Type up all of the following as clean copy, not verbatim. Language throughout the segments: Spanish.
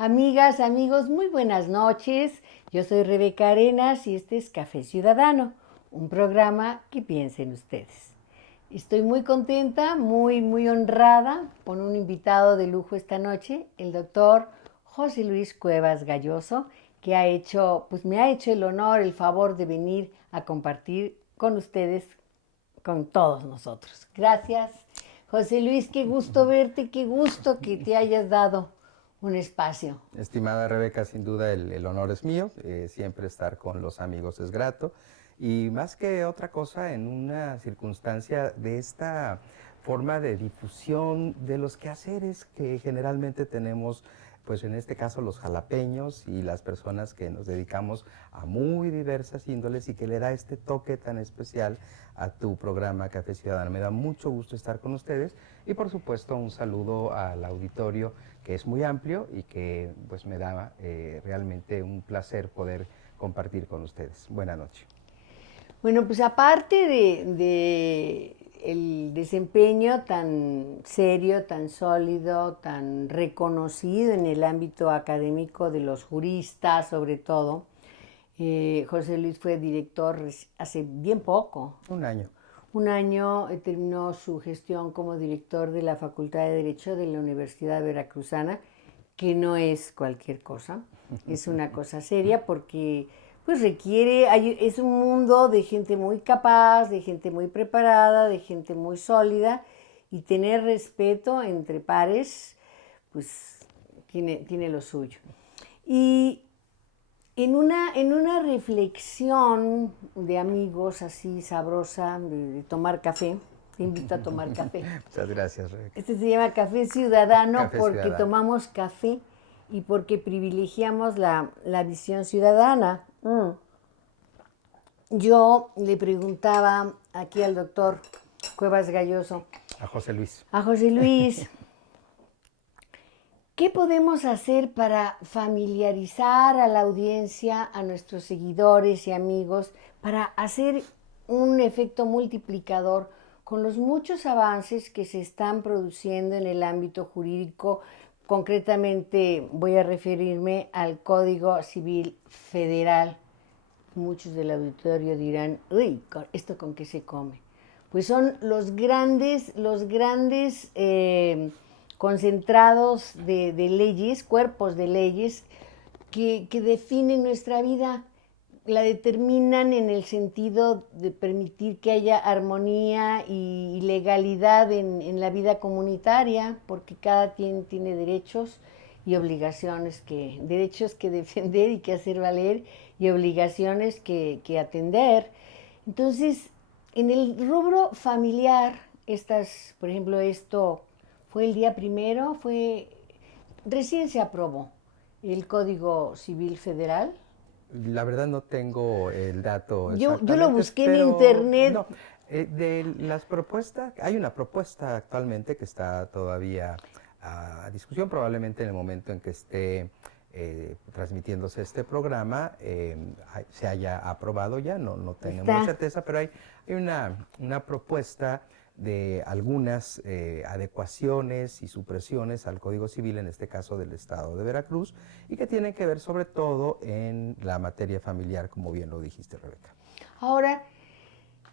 Amigas, amigos, muy buenas noches. Yo soy Rebeca Arenas y este es Café Ciudadano, un programa que piensen ustedes. Estoy muy contenta, muy honrada con un invitado de lujo esta noche, el doctor José Luis Cuevas Galloso, que me ha hecho el honor, el favor de venir a compartir con ustedes, con todos nosotros. Gracias, José Luis, qué gusto verte, qué gusto que te hayas dado un espacio. Estimada Rebeca, sin duda el honor es mío, siempre estar con los amigos es grato y más que otra cosa en una circunstancia de esta forma de difusión de los quehaceres que generalmente tenemos, pues en este caso los jalapeños y las personas que nos dedicamos a muy diversas índoles y que le da este toque tan especial a tu programa Café Ciudadano. Me da mucho gusto estar con ustedes y por supuesto un saludo al auditorio que es muy amplio y que pues me da realmente un placer poder compartir con ustedes. Buenas noches. Bueno, pues aparte de el desempeño tan serio, tan sólido, tan reconocido en el ámbito académico de los juristas, sobre todo, José Luis fue director hace bien poco. Un año. Un año terminó su gestión como director de la Facultad de Derecho de la Universidad Veracruzana, que no es cualquier cosa, es una cosa seria porque pues es un mundo de gente muy capaz, de gente muy preparada, de gente muy sólida, y tener respeto entre pares, pues tiene lo suyo. Y en una reflexión de amigos así sabrosa, de tomar café, te invito a tomar café. Muchas gracias, Rebeca. Este se llama Café Ciudadano Café porque Ciudadano. tomamos café y porque privilegiamos la visión ciudadana. Yo le preguntaba aquí al doctor Cuevas Galloso, A José Luis. a José Luis, ¿qué podemos hacer para familiarizar a la audiencia, a nuestros seguidores y amigos, para hacer un efecto multiplicador con los muchos avances que se están produciendo en el ámbito jurídico? Concretamente voy a referirme al Código Civil Federal. Muchos del auditorio dirán, uy, ¿esto con qué se come? Pues son los grandes concentrados de leyes, cuerpos de leyes que definen nuestra vida, la determinan en el sentido de permitir que haya armonía y legalidad en la vida comunitaria, porque cada quien tiene derechos y obligaciones derechos que defender y que hacer valer, y obligaciones que atender. Entonces, en el rubro familiar, por ejemplo, esto fue el día primero, recién se aprobó el Código Civil Federal. La verdad no tengo el dato Yo exactamente. lo busqué en pero internet. No, de las propuestas, hay una propuesta actualmente que está todavía a discusión, probablemente en el momento en que esté transmitiéndose este programa se haya aprobado ya, no tenemos la certeza, pero hay una propuesta de algunas adecuaciones y supresiones al Código Civil, en este caso del Estado de Veracruz, y que tienen que ver sobre todo en la materia familiar, como bien lo dijiste, Rebeca. Ahora,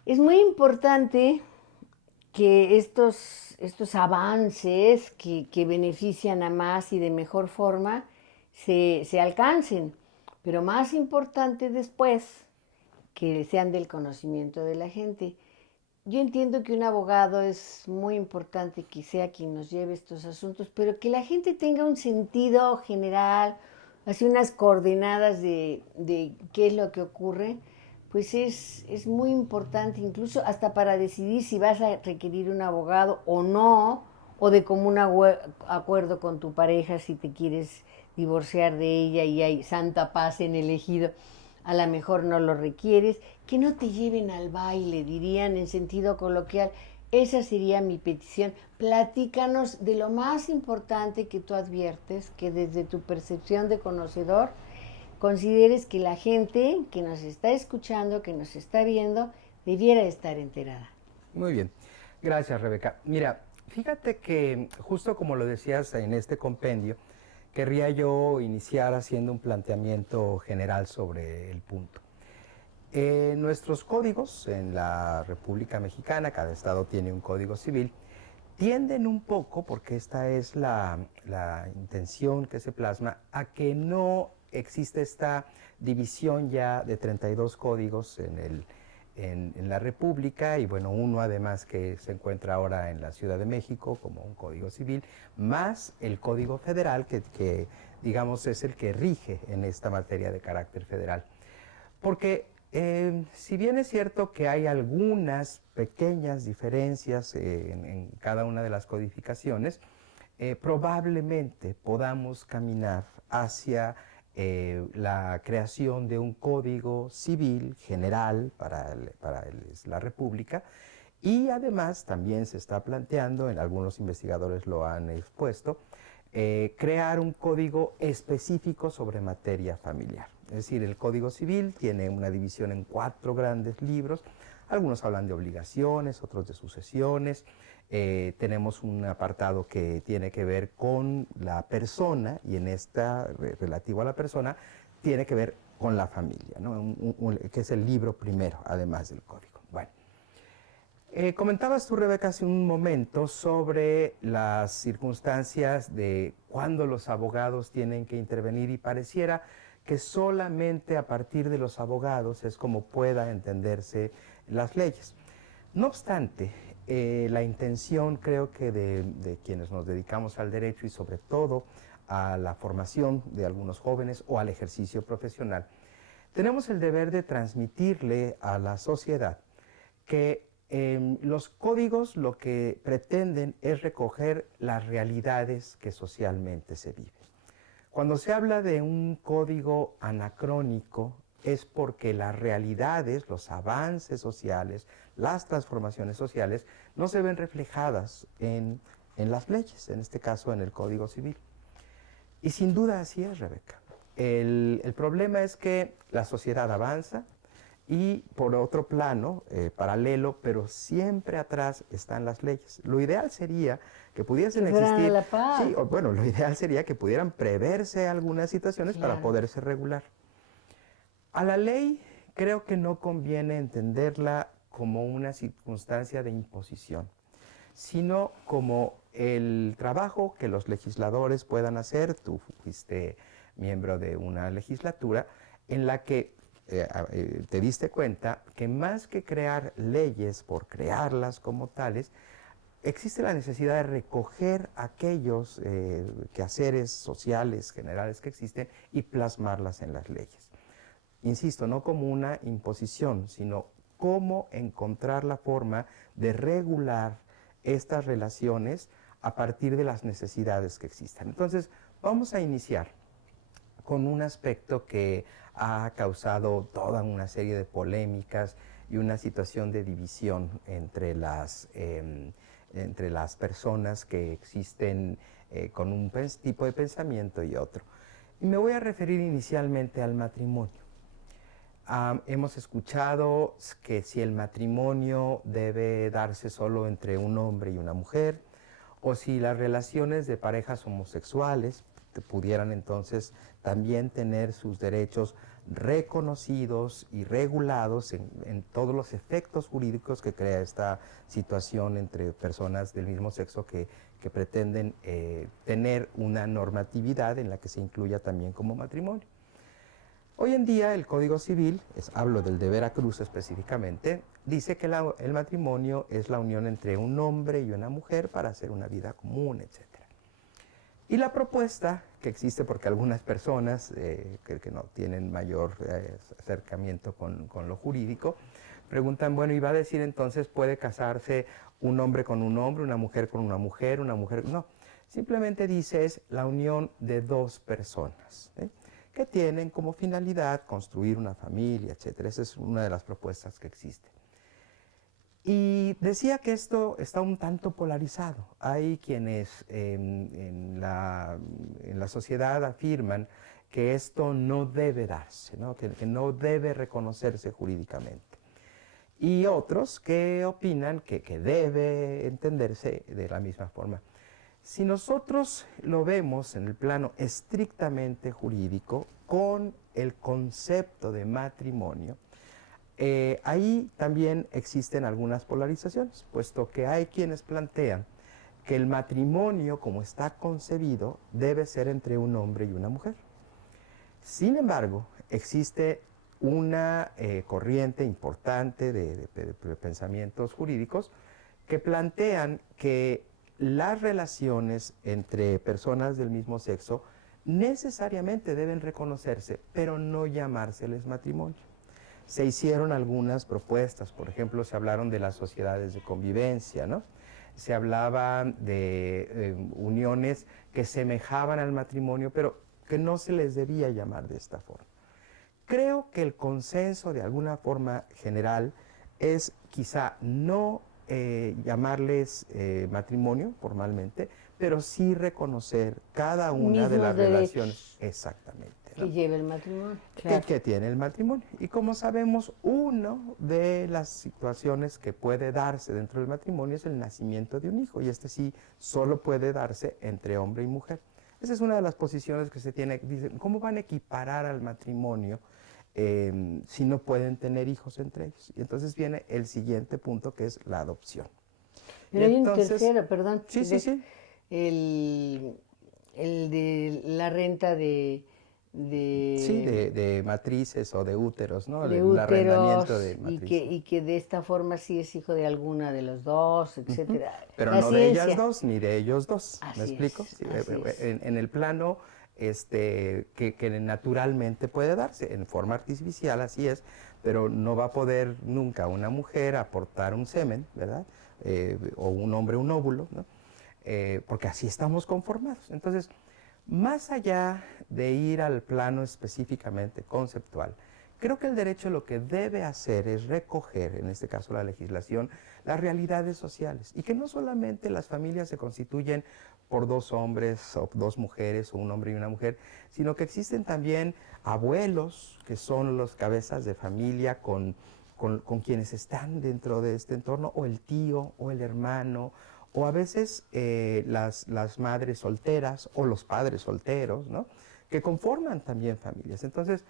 es muy importante que estos avances que benefician a más y de mejor forma se alcancen, pero más importante después que sean del conocimiento de la gente. Yo entiendo que un abogado es muy importante que sea quien nos lleve estos asuntos, pero que la gente tenga un sentido general, así unas coordenadas de qué es lo que ocurre, pues es muy importante, incluso hasta para decidir si vas a requerir un abogado o no, o de común acuerdo con tu pareja si te quieres divorciar de ella y hay santa paz en el ejido, a lo mejor no lo requieres, que no te lleven al baile, dirían en sentido coloquial. Esa sería mi petición. Platícanos de lo más importante que tú adviertes, que desde tu percepción de conocedor consideres que la gente que nos está escuchando, que nos está viendo, debiera estar enterada. Muy bien, gracias, Rebeca. Mira, fíjate que justo como lo decías en este compendio, querría yo iniciar haciendo un planteamiento general sobre el punto. Nuestros códigos en la República Mexicana, cada estado tiene un código civil, tienden un poco, porque esta es la intención que se plasma, a que no existe esta división ya de 32 códigos en la República, y bueno, uno además que se encuentra ahora en la Ciudad de México como un código civil, más el Código Federal que digamos es el que rige en esta materia de carácter federal. Porque si bien es cierto que hay algunas pequeñas diferencias en cada una de las codificaciones, probablemente podamos caminar hacia la creación de un código civil general para la República, y además también se está planteando, en algunos investigadores lo han expuesto, crear un código específico sobre materia familiar. Es decir, el Código Civil tiene una división en 4 grandes libros. Algunos hablan de obligaciones, otros de sucesiones. Tenemos un apartado que tiene que ver con la persona, y en esta, relativo a la persona, tiene que ver con la familia, ¿no? Que es el libro primero, además del código. Bueno. Comentabas tú, Rebeca, hace un momento sobre las circunstancias de cuándo los abogados tienen que intervenir, y pareciera que solamente a partir de los abogados es como pueda entenderse las leyes. No obstante, la intención, creo que de quienes nos dedicamos al derecho y sobre todo a la formación de algunos jóvenes o al ejercicio profesional, tenemos el deber de transmitirle a la sociedad que los códigos lo que pretenden es recoger las realidades que socialmente se viven. Cuando se habla de un código anacrónico es porque las realidades, los avances sociales, las transformaciones sociales no se ven reflejadas en las leyes, en este caso en el Código Civil. Y sin duda así es, Rebeca. El problema es que la sociedad avanza, y por otro plano, paralelo, pero siempre atrás están las leyes. Lo ideal sería que pudiesen existir... a la par. Sí, bueno, lo ideal sería que pudieran preverse algunas situaciones para poderse regular. A la ley creo que no conviene entenderla como una circunstancia de imposición, sino como el trabajo que los legisladores puedan hacer. Tú fuiste miembro de una legislatura en la que te diste cuenta que más que crear leyes por crearlas como tales, existe la necesidad de recoger aquellos quehaceres sociales generales que existen y plasmarlas en las leyes. Insisto, no como una imposición, sino cómo encontrar la forma de regular estas relaciones a partir de las necesidades que existan. Entonces, vamos a iniciar con un aspecto que ha causado toda una serie de polémicas y una situación de división entre las personas que existen con un tipo de pensamiento y otro. Y me voy a referir inicialmente al matrimonio. Hemos escuchado que si el matrimonio debe darse solo entre un hombre y una mujer, o si las relaciones de parejas homosexuales pudieran entonces también tener sus derechos reconocidos y regulados en todos los efectos jurídicos que crea esta situación entre personas del mismo sexo que pretenden tener una normatividad en la que se incluya también como matrimonio. Hoy en día el Código Civil, hablo del de Veracruz específicamente, dice que el matrimonio es la unión entre un hombre y una mujer para hacer una vida común, etc. Y la propuesta que existe, porque algunas personas que no tienen mayor acercamiento con lo jurídico, preguntan, bueno, ¿y va a decir entonces puede casarse un hombre con un hombre, una mujer con una mujer? No, simplemente dice es la unión de dos personas, que tienen como finalidad construir una familia, etc. Esa es una de las propuestas que existen. Y decía que esto está un tanto polarizado. Hay quienes en la sociedad afirman que esto no debe darse, ¿no? Que no debe reconocerse jurídicamente. Y otros que opinan que debe entenderse de la misma forma. Si nosotros lo vemos en el plano estrictamente jurídico, con el concepto de matrimonio, ahí también existen algunas polarizaciones, puesto que hay quienes plantean que el matrimonio, como está concebido, debe ser entre un hombre y una mujer. Sin embargo, existe una corriente importante de pensamientos jurídicos que plantean que las relaciones entre personas del mismo sexo necesariamente deben reconocerse, pero no llamárseles matrimonio. Se hicieron algunas propuestas, por ejemplo, se hablaron de las sociedades de convivencia, ¿no? Se hablaba de uniones que semejaban al matrimonio, pero que no se les debía llamar de esta forma. Creo que el consenso de alguna forma general es quizá no llamarles matrimonio formalmente, pero sí reconocer cada una de las relaciones. Exactamente. Que lleva el matrimonio. Claro. Que tiene el matrimonio. Y como sabemos, una de las situaciones que puede darse dentro del matrimonio es el nacimiento de un hijo, y este sí solo puede darse entre hombre y mujer. Esa es una de las posiciones que se tiene. Dicen, ¿cómo van a equiparar al matrimonio si no pueden tener hijos entre ellos? Y entonces viene el siguiente punto, que es la adopción. Pero hay un tercero, perdón. Sí, sí, sí. El de la renta de sí, de matrices o de úteros, ¿no? De el úteros, arrendamiento de matrices. y que de esta forma sí es hijo de alguna de los dos, etcétera. Pero la no ciencia. de ellas dos ni de ellos dos. Así ¿Me explico? es, Sí, así es. en el plano que naturalmente puede darse, en forma artificial, así es, pero no va a poder nunca una mujer aportar un semen, ¿verdad? O un hombre un óvulo, ¿no? Porque así estamos conformados. Entonces, más allá de ir al plano específicamente conceptual, creo que el derecho lo que debe hacer es recoger, en este caso la legislación, las realidades sociales, y que no solamente las familias se constituyen por dos hombres o dos mujeres, o un hombre y una mujer, sino que existen también abuelos, que son los cabezas de familia con quienes están dentro de este entorno, o el tío, o el hermano, o a veces las madres solteras o los padres solteros, ¿no? Que conforman también familias. Entonces,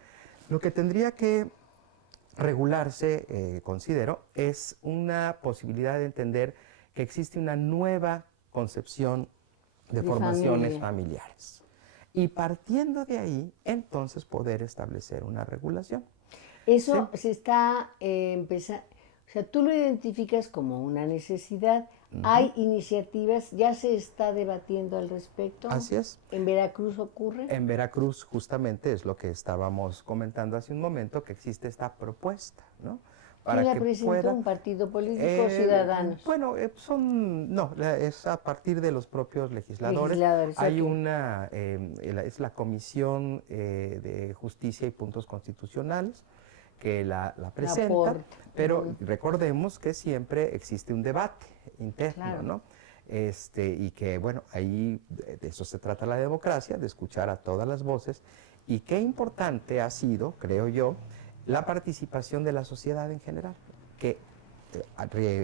lo que tendría que regularse, considero, es una posibilidad de entender que existe una nueva concepción de formaciones familiares. Y partiendo de ahí, entonces poder establecer una regulación. Eso ¿Sí? se está empezando, o sea, tú lo identificas como una necesidad. ¿Hay iniciativas? ¿Ya se está debatiendo al respecto? Así es. ¿En Veracruz ocurre? En Veracruz justamente es lo que estábamos comentando hace un momento, que existe esta propuesta, ¿no? ¿Quién la presentó? ¿Un partido político o ciudadanos? Bueno, es a partir de los propios legisladores. Hay una, es la Comisión de Justicia y Puntos Constitucionales que la presenta, pero recordemos que siempre existe un debate interno, claro, ¿no? Y que, bueno, ahí de eso se trata la democracia, de escuchar a todas las voces, y qué importante ha sido, creo yo, la participación de la sociedad en general, que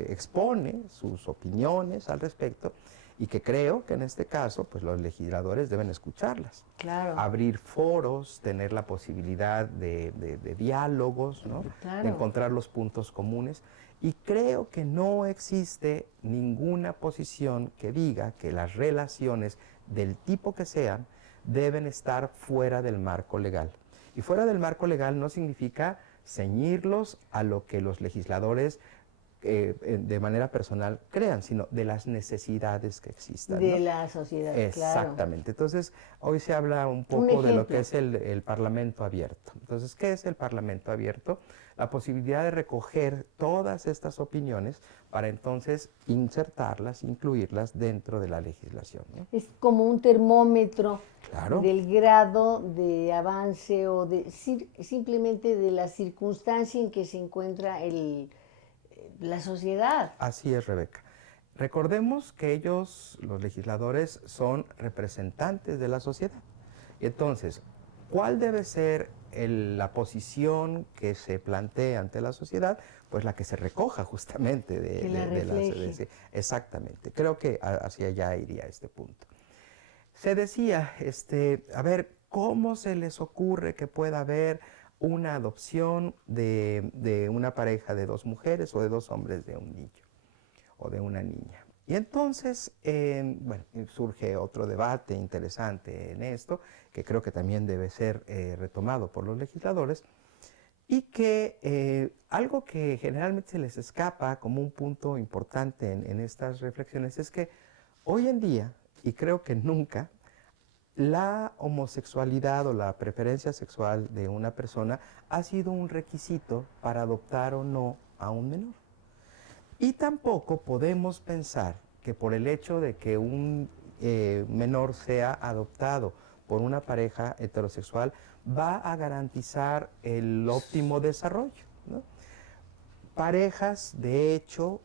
expone sus opiniones al respecto, y que creo que en este caso, pues los legisladores deben escucharlas. Claro. Abrir foros, tener la posibilidad de diálogos, ¿no? Claro. De encontrar los puntos comunes. Y creo que no existe ninguna posición que diga que las relaciones del tipo que sean deben estar fuera del marco legal. Y fuera del marco legal no significa ceñirlos a lo que los legisladores de manera personal crean, sino de las necesidades que existan. De ¿no? la sociedad, Exactamente. Claro. Entonces, hoy se habla un poco de lo que es el Parlamento abierto. Entonces, ¿qué es el Parlamento abierto? La posibilidad de recoger todas estas opiniones para entonces insertarlas, incluirlas dentro de la legislación, ¿no? Es como un termómetro, claro, del grado de avance o de simplemente de la circunstancia en que se encuentra la sociedad. Así es, Rebeca. Recordemos que ellos, los legisladores, son representantes de la sociedad. Y entonces, ¿cuál debe ser la posición que se plantea ante la sociedad? Pues la que se recoja justamente de sí, exactamente. Creo que hacia allá iría este punto. Se decía, a ver, ¿cómo se les ocurre que pueda haber una adopción de una pareja de dos mujeres o de dos hombres de un niño o de una niña? Y entonces, bueno, surge otro debate interesante en esto, que creo que también debe ser retomado por los legisladores, y que algo que generalmente se les escapa como un punto importante en estas reflexiones es que hoy en día, y creo que nunca, la homosexualidad o la preferencia sexual de una persona ha sido un requisito para adoptar o no a un menor. Y tampoco podemos pensar que por el hecho de que un menor sea adoptado por una pareja heterosexual va a garantizar el óptimo desarrollo, ¿no? Parejas, de hecho,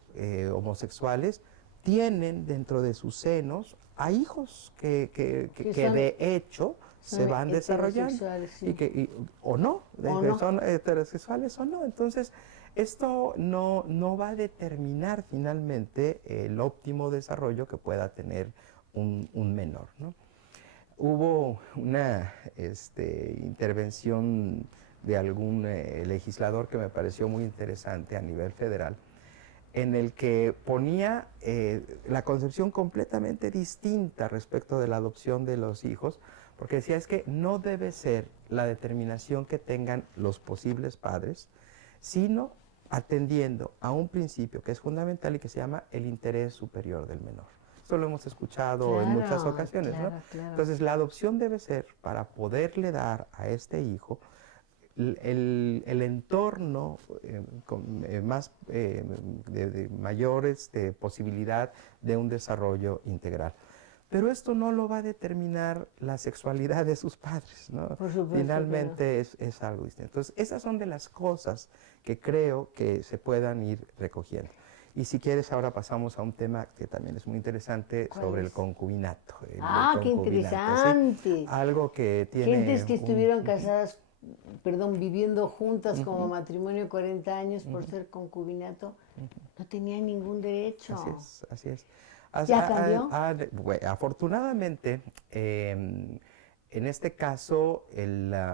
homosexuales, tienen dentro de sus senos a hijos que de hecho se van desarrollando sí. o no, O no. son heterosexuales o no. Entonces, esto no va a determinar finalmente el óptimo desarrollo que pueda tener un menor, ¿no? Hubo una intervención de algún legislador que me pareció muy interesante a nivel federal, en el que ponía la concepción completamente distinta respecto de la adopción de los hijos, porque decía es que no debe ser la determinación que tengan los posibles padres, sino atendiendo a un principio que es fundamental y que se llama el interés superior del menor. Esto lo hemos escuchado en muchas ocasiones, ¿no? Claro. Entonces, la adopción debe ser para poderle dar a este hijo el entorno más de mayor posibilidad de un desarrollo integral. Pero esto no lo va a determinar la sexualidad de sus padres, ¿no? Por supuesto. Finalmente es algo distinto. Entonces, esas son de las cosas que creo que se puedan ir recogiendo. Y si quieres, ahora pasamos a un tema que también es muy interesante sobre el concubinato. Qué interesante. ¿Sí? Algo que tiene... Gentes que estuvieron casadas, viviendo juntas como matrimonio 40 años por ser concubinato, no tenían ningún derecho. Así es. ¿Ya cambió? Afortunadamente, en este caso,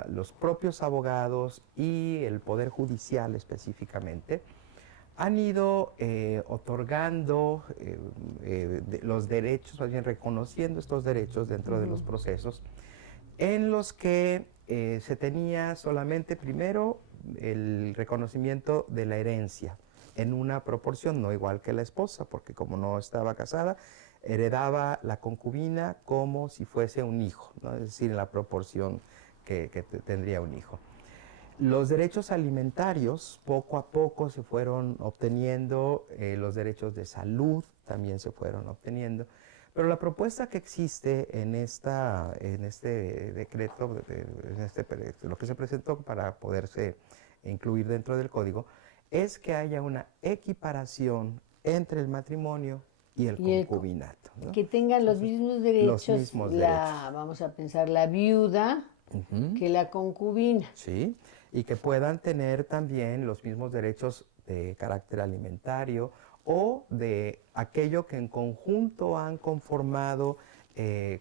los propios abogados y el Poder Judicial específicamente han ido otorgando los derechos, más bien reconociendo estos derechos dentro de los procesos, en los que se tenía solamente primero el reconocimiento de la herencia en una proporción no igual que la esposa, porque como no estaba casada, heredaba la concubina como si fuese un hijo, ¿no? Es decir, en la proporción que tendría un hijo. Los derechos alimentarios poco a poco se fueron obteniendo, los derechos de salud también se fueron obteniendo, pero la propuesta que existe en este decreto, lo que se presentó para poderse incluir dentro del código, es que haya una equiparación entre el matrimonio y el concubinato, ¿no? Que tengan los mismos derechos, derechos. Vamos a pensar, la viuda que la concubina. Sí, y que puedan tener también los mismos derechos de carácter alimentario o de aquello que en conjunto han conformado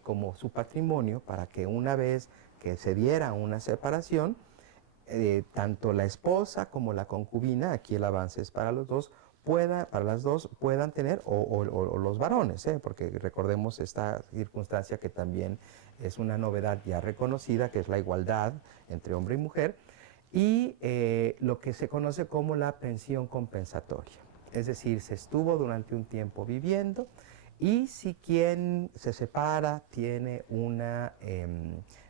como su patrimonio, para que una vez que se diera una separación, tanto la esposa como la concubina, aquí el avance es para los dos, para las dos puedan tener, o los varones, porque recordemos esta circunstancia que también es una novedad ya reconocida, que es la igualdad entre hombre y mujer, y lo que se conoce como la pensión compensatoria. Es decir, se estuvo durante un tiempo viviendo, y si quien se separa tiene una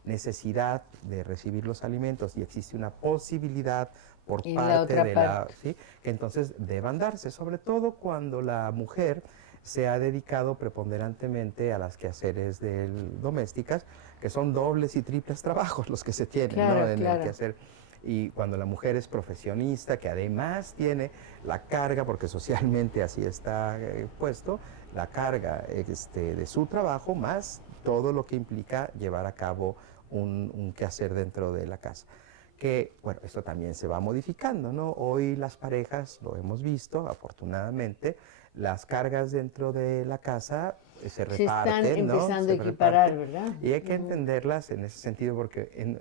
necesidad de recibir los alimentos y existe una posibilidad por parte de la... ¿sí? Que entonces deban darse, sobre todo cuando la mujer se ha dedicado preponderantemente a las quehaceres domésticas, que son dobles y triples trabajos los que se tienen, ¿no? En el quehacer. Y cuando la mujer es profesionista, que además tiene la carga, porque socialmente así está puesto, la carga de su trabajo, más todo lo que implica llevar a cabo un quehacer dentro de la casa. Que, bueno, esto también se va modificando, ¿no? Hoy las parejas, lo hemos visto, afortunadamente, las cargas dentro de la casa se Se están reparten, ¿no? empezando a Se equiparar, reparten. ¿verdad? Y hay que entenderlas en ese sentido porque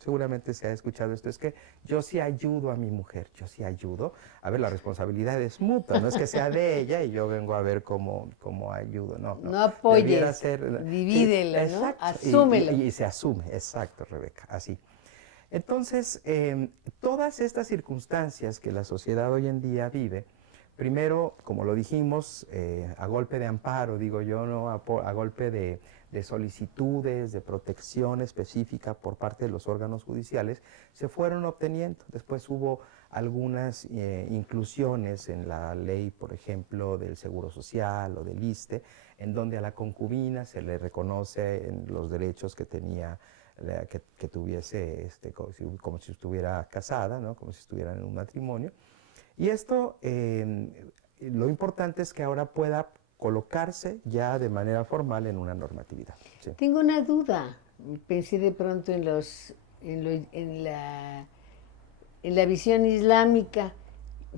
seguramente se ha escuchado esto, es que yo sí ayudo a mi mujer, yo sí ayudo. A ver, la responsabilidad es mutua, no es que sea de ella y yo vengo a ver cómo ayudo, no, no. No Debiera apoyes, ser, sí, divídelo, ¿no? exacto, Asúmelo. y se asume, exacto, Rebeca, así. Entonces, todas estas circunstancias que la sociedad hoy en día vive, primero, como lo dijimos, a golpe de amparo, digo yo, ¿no? A golpe de solicitudes, de protección específica por parte de los órganos judiciales, se fueron obteniendo. Después hubo algunas inclusiones en la ley, por ejemplo, del Seguro Social o del ISSSTE, en donde a la concubina se le reconoce los derechos que tenía que tuviese, como si estuviera casada, ¿no? Como si estuviera en un matrimonio. Y esto, lo importante es que ahora pueda colocarse ya de manera formal en una normatividad. Sí. Tengo una duda. Pensé de pronto en la visión islámica.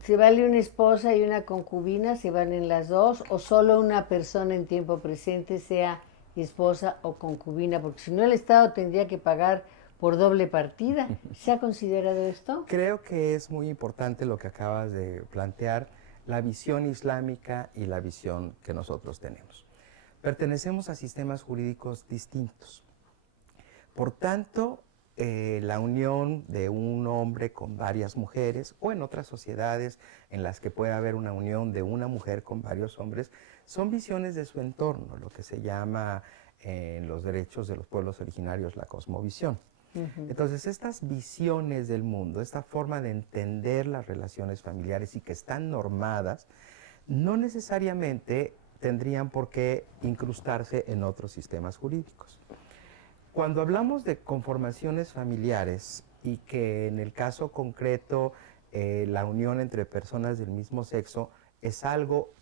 ¿Se vale una esposa y una concubina? ¿Se valen las dos? ¿O solo una persona en tiempo presente sea esposa o concubina? Porque si no, el Estado tendría que pagar por doble partida. ¿Se ha considerado esto? Creo que es muy importante lo que acabas de plantear, la visión islámica y la visión que nosotros tenemos. Pertenecemos a sistemas jurídicos distintos. Por tanto, la unión de un hombre con varias mujeres, o en otras sociedades en las que puede haber una unión de una mujer con varios hombres, son visiones de su entorno, lo que se llama en los derechos de los pueblos originarios la cosmovisión. Entonces, estas visiones del mundo, esta forma de entender las relaciones familiares y que están normadas, no necesariamente tendrían por qué incrustarse en otros sistemas jurídicos. Cuando hablamos de conformaciones familiares y que en el caso concreto la unión entre personas del mismo sexo es algo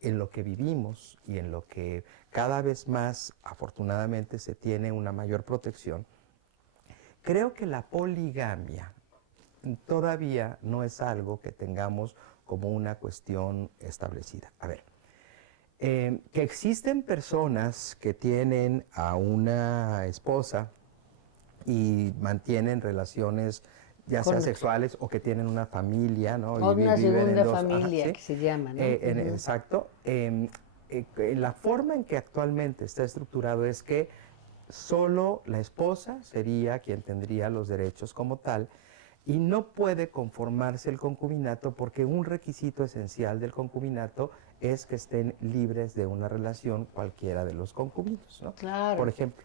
en lo que vivimos y en lo que cada vez más afortunadamente se tiene una mayor protección, creo que la poligamia todavía no es algo que tengamos como una cuestión establecida. A ver, que existen personas que tienen a una esposa y mantienen relaciones ya sea sexuales o que tienen una familia, ¿no? O Y una viven en segunda dos, familia, ¿sí? que se llama, ¿no? Exacto. La forma en que actualmente está estructurado es que solo la esposa sería quien tendría los derechos como tal y no puede conformarse el concubinato porque un requisito esencial del concubinato es que estén libres de una relación cualquiera de los concubinos, ¿no? Claro. Por ejemplo.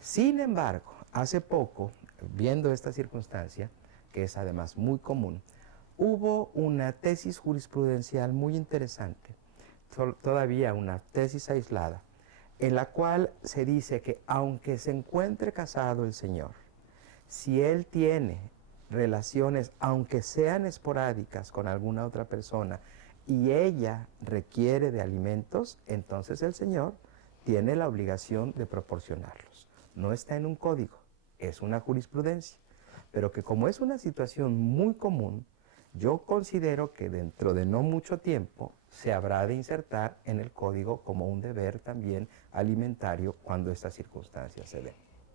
Sin embargo, hace poco, viendo esta circunstancia, que es además muy común, hubo una tesis jurisprudencial muy interesante, todavía una tesis aislada, en la cual se dice que aunque se encuentre casado el señor, si él tiene relaciones, aunque sean esporádicas, con alguna otra persona, y ella requiere de alimentos, entonces el señor tiene la obligación de proporcionarlos. No está en un código, es una jurisprudencia, pero que como es una situación muy común, yo considero que dentro de no mucho tiempo se habrá de insertar en el código como un deber también alimentario cuando estas circunstancias se den.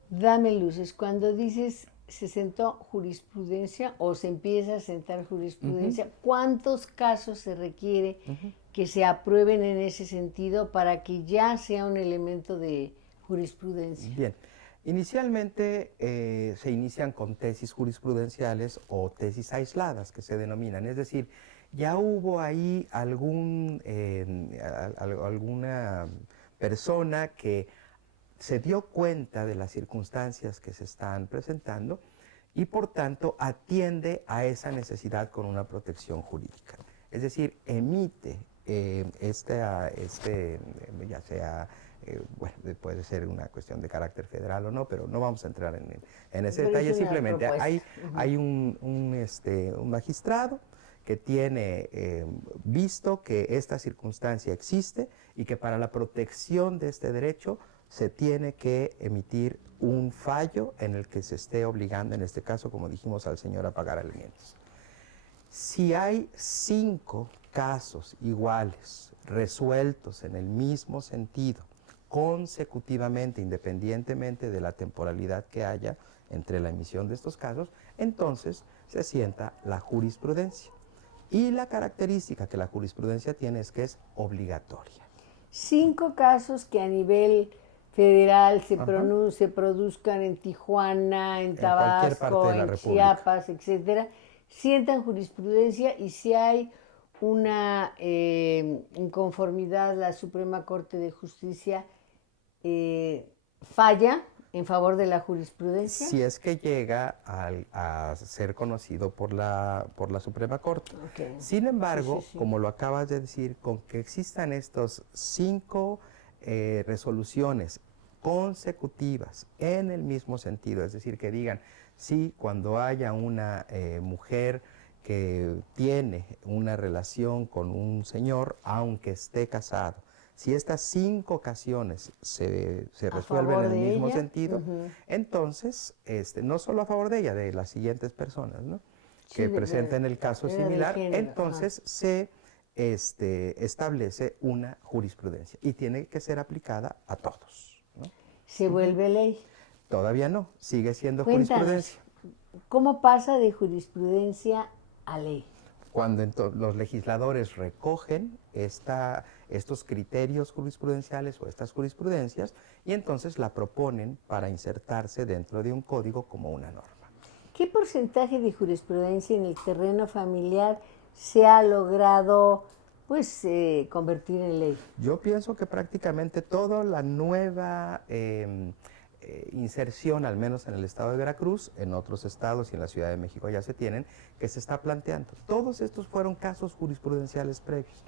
Dame luces, cuando dices se sentó jurisprudencia o se empieza a sentar jurisprudencia, ¿cuántos casos se requiere que se aprueben en ese sentido para que ya sea un elemento de jurisprudencia? Bien, inicialmente se inician con tesis jurisprudenciales o tesis aisladas que se denominan, es decir, ya hubo ahí alguna persona que se dio cuenta de las circunstancias que se están presentando y por tanto atiende a esa necesidad con una protección jurídica. Es decir, emite ya sea, bueno, puede ser una cuestión de carácter federal o no, pero no vamos a entrar en ese detalle, simplemente hay un magistrado que tiene visto que esta circunstancia existe y que para la protección de este derecho se tiene que emitir un fallo en el que se esté obligando, en este caso, como dijimos, al señor a pagar alimentos. Si hay 5 casos iguales, resueltos en el mismo sentido, consecutivamente, independientemente de la temporalidad que haya entre la emisión de estos casos, entonces se sienta la jurisprudencia. Y la característica que la jurisprudencia tiene es que es obligatoria. 5 casos que a nivel federal se Ajá. se produzcan en Tijuana, en cualquier parte Tabasco, de la en República. Chiapas, etcétera, sientan jurisprudencia, y si hay una inconformidad, la Suprema Corte de Justicia falla en favor de la jurisprudencia. Si es que llega a ser conocido por la Suprema Corte. Okay. Sin embargo, Sí. como lo acabas de decir, con que existan estos 5 resoluciones consecutivas en el mismo sentido, es decir, que digan, sí, cuando haya una mujer que tiene una relación con un señor, aunque esté casado, si estas 5 ocasiones se resuelven en el mismo sentido, entonces, no solo a favor de ella, de las siguientes personas, ¿no?, que presenten el caso similar, entonces se establece una jurisprudencia y tiene que ser aplicada a todos, ¿no? ¿Se vuelve ley? Todavía no, sigue siendo Cuéntanos, jurisprudencia. ¿cómo pasa de jurisprudencia a ley? Cuando los legisladores recogen estos criterios jurisprudenciales o estas jurisprudencias y entonces la proponen para insertarse dentro de un código como una norma. ¿Qué porcentaje de jurisprudencia en el terreno familiar se ha logrado convertir en ley? Yo pienso que prácticamente toda la nueva inserción, al menos en el estado de Veracruz, en otros estados y en la Ciudad de México ya se tienen, que se está planteando. Todos estos fueron casos jurisprudenciales previos.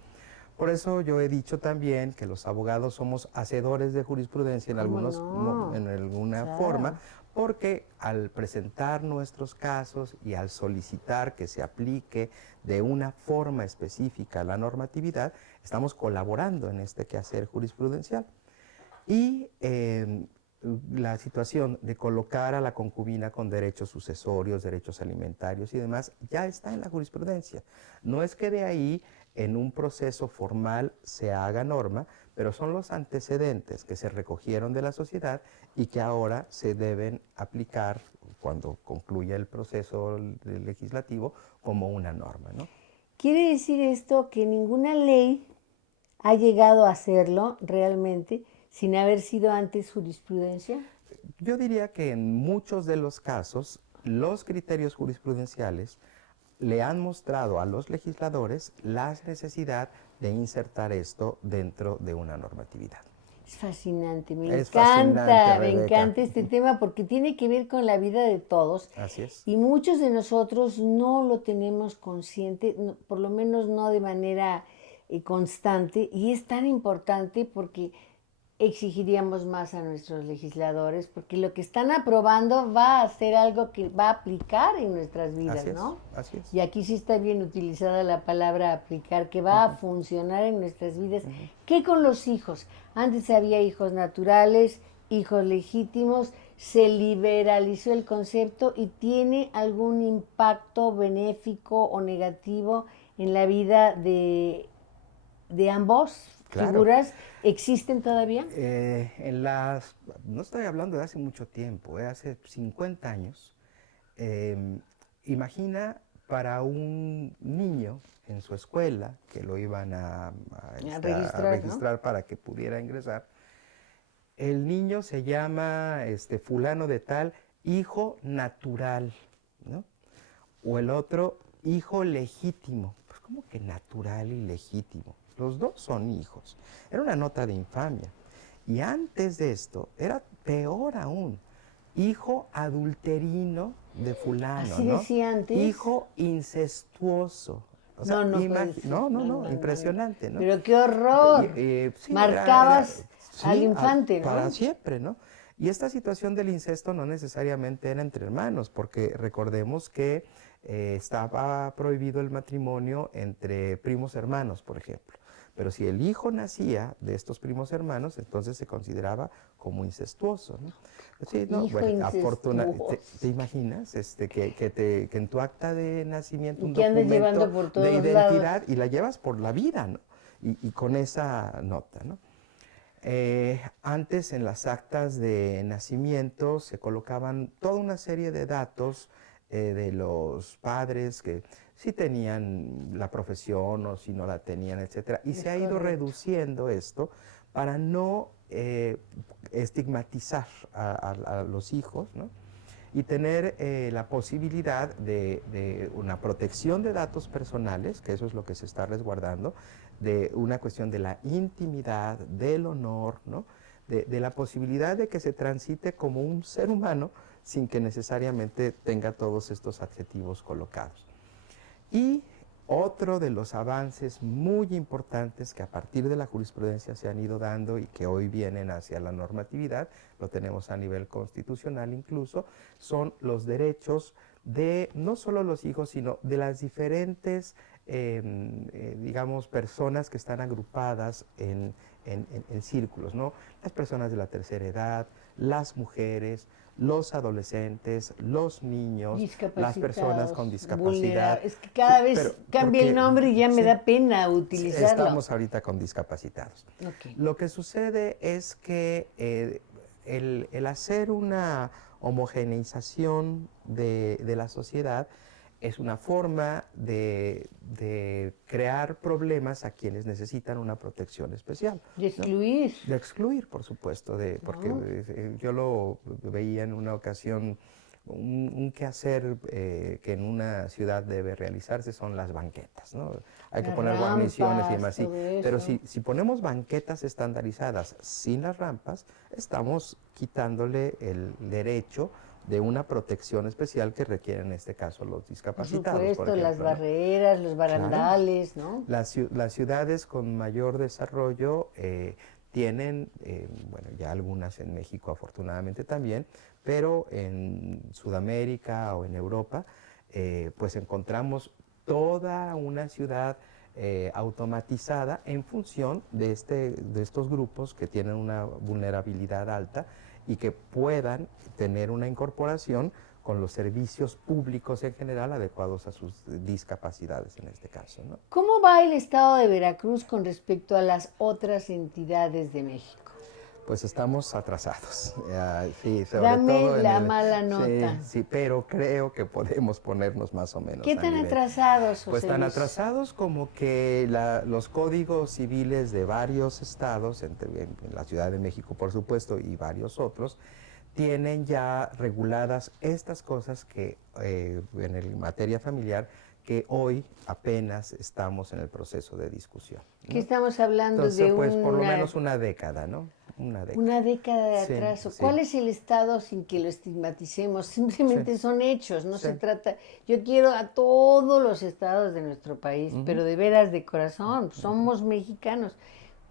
Por eso yo he dicho también que los abogados somos hacedores de jurisprudencia en alguna forma, porque al presentar nuestros casos y al solicitar que se aplique de una forma específica la normatividad, estamos colaborando en este quehacer jurisprudencial. Y la situación de colocar a la concubina con derechos sucesorios, derechos alimentarios y demás, ya está en la jurisprudencia. No es que de ahí, en un proceso formal, se haga norma, pero son los antecedentes que se recogieron de la sociedad y que ahora se deben aplicar cuando concluya el proceso legislativo como una norma, ¿no? ¿Quiere decir esto que ninguna ley ha llegado a hacerlo realmente sin haber sido antes jurisprudencia? Yo diría que en muchos de los casos, los criterios jurisprudenciales le han mostrado a los legisladores la necesidad de insertar esto dentro de una normatividad. Es fascinante, me encanta este tema porque tiene que ver con la vida de todos. Así es. Y muchos de nosotros no lo tenemos consciente, por lo menos no de manera constante, y es tan importante porque exigiríamos más a nuestros legisladores, porque lo que están aprobando va a ser algo que va a aplicar en nuestras vidas, Así es, ¿no? así es. Y aquí sí está bien utilizada la palabra aplicar, que va a funcionar en nuestras vidas. ¿Qué con los hijos? Antes había hijos naturales, hijos legítimos, se liberalizó el concepto y tiene algún impacto benéfico o negativo en la vida de ambos. Claro. ¿Figuras existen todavía? No estoy hablando de hace mucho tiempo, hace 50 años. Imagina para un niño en su escuela, que lo iban a registrar, ¿no?, para que pudiera ingresar. El niño se llama fulano de tal, hijo natural, ¿no? O el otro, hijo legítimo. Pues, ¿cómo que natural y legítimo? Los dos son hijos. Era una nota de infamia. Y antes de esto, era peor aún. Hijo adulterino de fulano, ¿así ¿no? decía antes? Hijo incestuoso. O sea, no, impresionante, ¿no? Pero qué horror. Sí, marcabas al infante, ¿no? Para siempre, ¿no? Y esta situación del incesto no necesariamente era entre hermanos, porque recordemos que estaba prohibido el matrimonio entre primos hermanos, por ejemplo. Pero si el hijo nacía de estos primos hermanos, entonces se consideraba como incestuoso, ¿no? Sí, no, Hijo bueno, incestuoso. ¿te imaginas que en tu acta de nacimiento Y un que andes llevando documento por de todos lados. identidad y la llevas por la vida, ¿no? Y con esa nota, ¿no? Antes en las actas de nacimiento se colocaban toda una serie de datos de los padres que si tenían la profesión o si no la tenían, etcétera. Y Es se ha ido correcto. reduciendo esto para no estigmatizar a los hijos, ¿no? Y tener la posibilidad de una protección de datos personales, que eso es lo que se está resguardando, de una cuestión de la intimidad, del honor, ¿no? De la posibilidad de que se transite como un ser humano sin que necesariamente tenga todos estos adjetivos colocados. Y otro de los avances muy importantes que a partir de la jurisprudencia se han ido dando y que hoy vienen hacia la normatividad, lo tenemos a nivel constitucional incluso, son los derechos de no solo los hijos, sino de las diferentes, digamos, personas que están agrupadas en círculos, ¿no? Las personas de la tercera edad, las mujeres, los adolescentes, los niños, las personas con Discapacitados, discapacidad. vulnerables. Es que Sí, cada vez pero cambia el porque nombre y ya me sí, da pena sí, utilizarlo. estamos ahorita con discapacitados. Ok. Lo que sucede es que el hacer una homogeneización de la sociedad es una forma de crear problemas a quienes necesitan una protección especial, De ¿no? excluir, De excluir, por supuesto, porque ¿no? yo lo veía en una ocasión, un quehacer que en una ciudad debe realizarse son las banquetas, ¿no? Hay que Las poner guarniciones y rampas, demás, sí, todo pero eso. si ponemos banquetas estandarizadas sin las rampas, estamos quitándole el derecho de una protección especial que requieren en este caso los Por discapacitados, por supuesto, las ejemplo, ¿no? barreras, los Claro, barandales, ¿no? las ciudades con mayor desarrollo tienen, bueno, ya algunas en México afortunadamente también, pero en Sudamérica o en Europa, pues encontramos toda una ciudad automatizada en función de estos grupos que tienen una vulnerabilidad alta y que puedan tener una incorporación con los servicios públicos en general adecuados a sus discapacidades en este caso, ¿no? ¿Cómo va el estado de Veracruz con respecto a las otras entidades de México? Pues estamos atrasados, sí, sobre Dame todo en la el... mala Sí, nota. sí, pero creo que podemos ponernos más o ¿Qué menos a tan nivel. atrasados, Pues José tan Luis? atrasados como que los códigos civiles de varios estados, en la Ciudad de México por supuesto y varios otros, tienen ya reguladas estas cosas que materia familiar que hoy apenas estamos en el proceso de discusión, ¿Qué ¿no? estamos hablando Entonces, de pues por lo menos una década, ¿no? Una década. una década de Sí, atraso? sí, ¿Cuál es el estado sin que lo estigmaticemos? sí, Simplemente son hechos, no sí. se trata... Yo quiero a todos los estados de nuestro país, Ujú. pero de veras de corazón, somos mexicanos.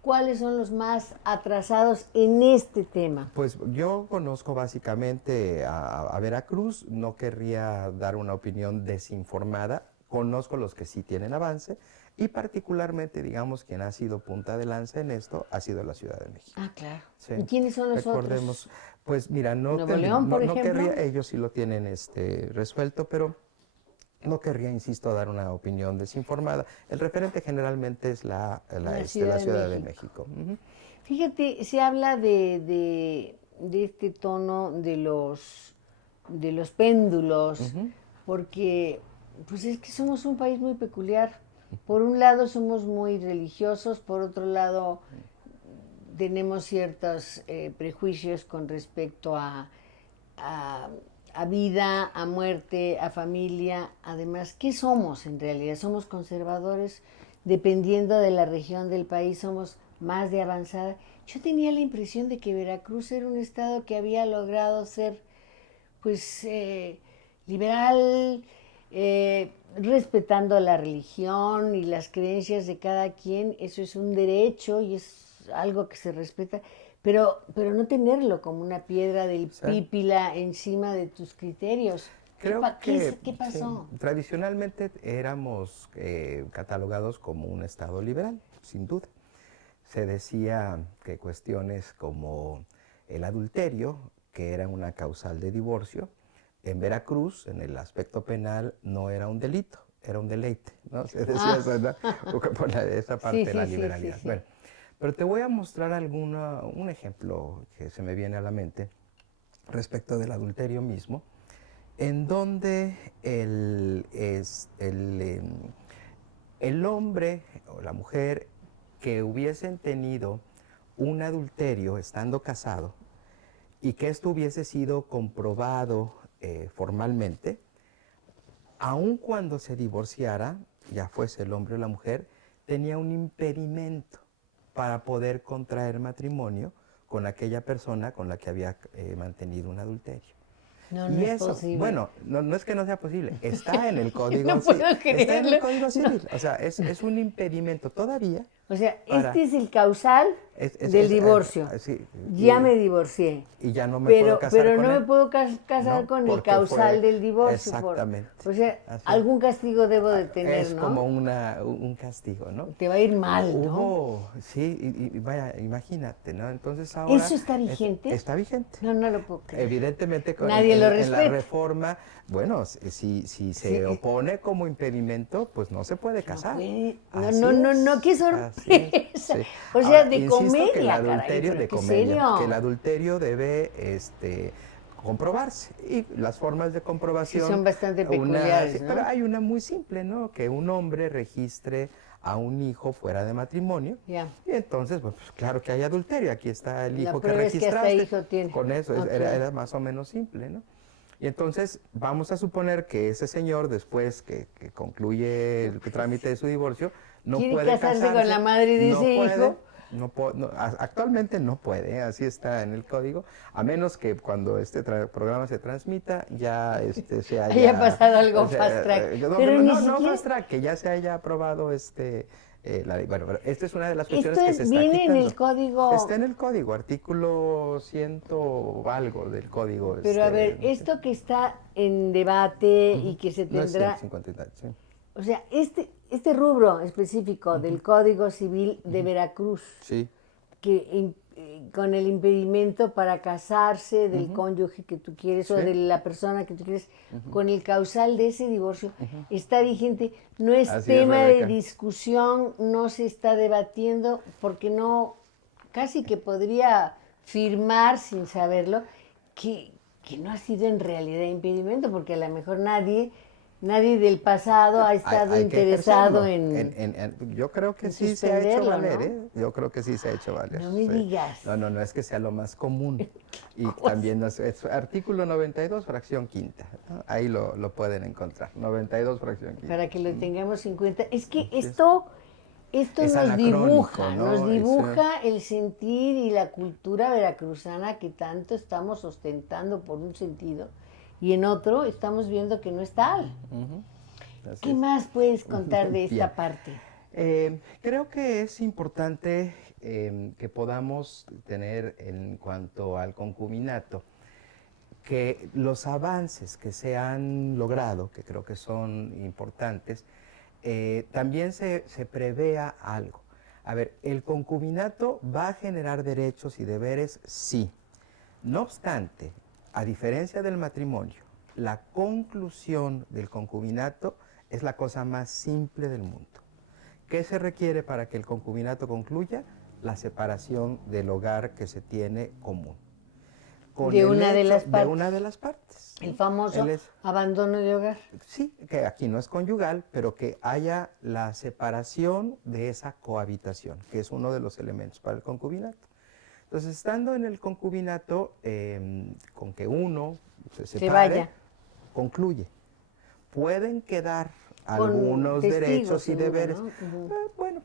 ¿Cuáles son los más atrasados en este tema? Pues yo conozco básicamente a Veracruz, no querría dar una opinión desinformada, conozco los que sí tienen avance y particularmente, digamos, quien ha sido punta de lanza en esto ha sido la Ciudad de México. Ah, claro. Sí, ¿Y quiénes son los otros? recordemos, pues mira, Nuevo León, por no ejemplo. querría, ellos sí lo tienen resuelto, pero no querría, insisto, dar una opinión desinformada. El referente generalmente es La Ciudad la de Ciudad de México. México. Ujú. Fíjate, se habla de este tono de los péndulos, Ujú. porque pues es que somos un país muy peculiar. Por un lado somos muy religiosos, por otro lado tenemos ciertos prejuicios con respecto a, a vida, a muerte, a familia. Además, ¿qué somos en realidad? Somos conservadores, dependiendo de la región del país, somos más de avanzada. Yo tenía la impresión de que Veracruz era un estado que había logrado ser, pues, liberal, respetando la religión y las creencias de cada quien. Eso es un derecho y es algo que se respeta, pero no tenerlo como una piedra del Sí. pípila encima de tus criterios. Creo que ¿Qué sí, pasó? tradicionalmente éramos catalogados como un Estado liberal, sin duda. se decía que cuestiones como el adulterio, que era una causal de divorcio, en Veracruz, en el aspecto penal, no era un delito, era un deleite, ¿no? Se decía eso, ¿no? Por esa parte Sí, de la sí, sí, liberalidad. sí, sí. Bueno, pero te voy a mostrar un ejemplo que se me viene a la mente respecto del adulterio mismo, en donde el hombre o la mujer que hubiesen tenido un adulterio estando casado y que esto hubiese sido comprobado formalmente, aun cuando se divorciara, ya fuese el hombre o la mujer, tenía un impedimento para poder contraer matrimonio con aquella persona con la que había mantenido un adulterio. No, no Y es eso, posible. bueno, no es que no sea posible, está en el No Código puedo está en el creerlo. Código No. Civil, o sea, es un impedimento todavía O sea, para... este es el causal del divorcio. sí, Ya me divorcié, y ya no me puedo casar pero con no me él, puedo casar ¿no? con el Porque causal fue del divorcio. exactamente, O sea, así es. algún castigo debo de tener, Es como ¿no? un castigo, ¿no? Te va a ir mal, ¿no? Sí, y vaya, imagínate, ¿no? Entonces ahora ¿Eso está vigente? está vigente. No, no lo puedo creer. Evidentemente Nadie lo en la respeta. reforma, bueno, si Sí, se opone como impedimento, pues no se puede no casar. puede. No, Así no, no, no, qué es, así es. sorpresa. Sí. O sea, Ahora, de insisto que el comedia, caray, adulterio, pero de qué comedia, que el serio. adulterio debe comprobarse. Y las formas de Sí, comprobación, son bastante peculiares, sí, pero ¿no? hay una muy simple, ¿no? Que un hombre registre a un hijo fuera de matrimonio. Ya. Y entonces, pues claro que hay adulterio. Aquí está el La hijo que prueba es que hasta registraste. hijo tiene. Con eso, Ok. era más o menos simple, ¿no? Y entonces vamos a suponer que ese señor, después que concluye el trámite de su divorcio, no ¿Quiere puede casarse con la madre de no ese puede, hijo? actualmente no puede, así está en el código, a menos que cuando este programa se transmita ya se Haya haya, pasado algo fast track. Pero ni no siquiera. fast track, que ya se haya aprobado la ley. Bueno, pero esta es una de las Esto cuestiones que se está viene en quitando. el código. Está en el código, artículo 100 algo del código. Pero a ver, esto que está en debate y que se No es tendrá. 150, sí. O sea, este rubro específico del Código Civil de Veracruz, Sí. que con el impedimento para casarse del cónyuge que tú quieres o Sí. de la persona que tú quieres, con el causal de ese divorcio, está vigente. No es Así es, tema de Rebeca. discusión, no se está debatiendo, porque no, casi que podría firmar sin saberlo que no ha sido en realidad impedimento, porque a lo mejor nadie del pasado ha estado Hay que interesado ejercerlo. Yo creo que en sí se ha hecho suspenderlo, valer, ¿no? ¿eh? Yo creo que sí se ha hecho valer. No me Sí. digas. No es que sea lo más común. Y ¿Cómo también es artículo 92, fracción quinta, ¿no? Ahí lo pueden encontrar. 92, fracción quinta. Para que lo tengamos en cuenta. Es que Sí, esto es nos anacrónico, dibuja, ¿no? nos dibuja el sentir y la cultura veracruzana que tanto estamos ostentando por un sentido y en otro estamos viendo que no es tal. Así ¿Qué es. más puedes contar de Bien. esta parte? Creo que es importante que podamos tener en cuanto al concubinato, que los avances que se han logrado, que creo que son importantes, también se prevea algo. A ver, el concubinato va a generar derechos y deberes, sí. No obstante, a diferencia del matrimonio, la conclusión del concubinato es la cosa más simple del mundo. ¿Qué se requiere para que el concubinato concluya? La separación del hogar que se tiene común. De una de las partes. De una de las partes. El famoso abandono de hogar. Sí, que aquí no es conyugal, pero que haya la separación de esa cohabitación, que es uno de los elementos para el concubinato. Entonces, estando en el concubinato, con que uno se separe, concluye. Pueden quedar algunos derechos y deberes. ¿No? Bueno,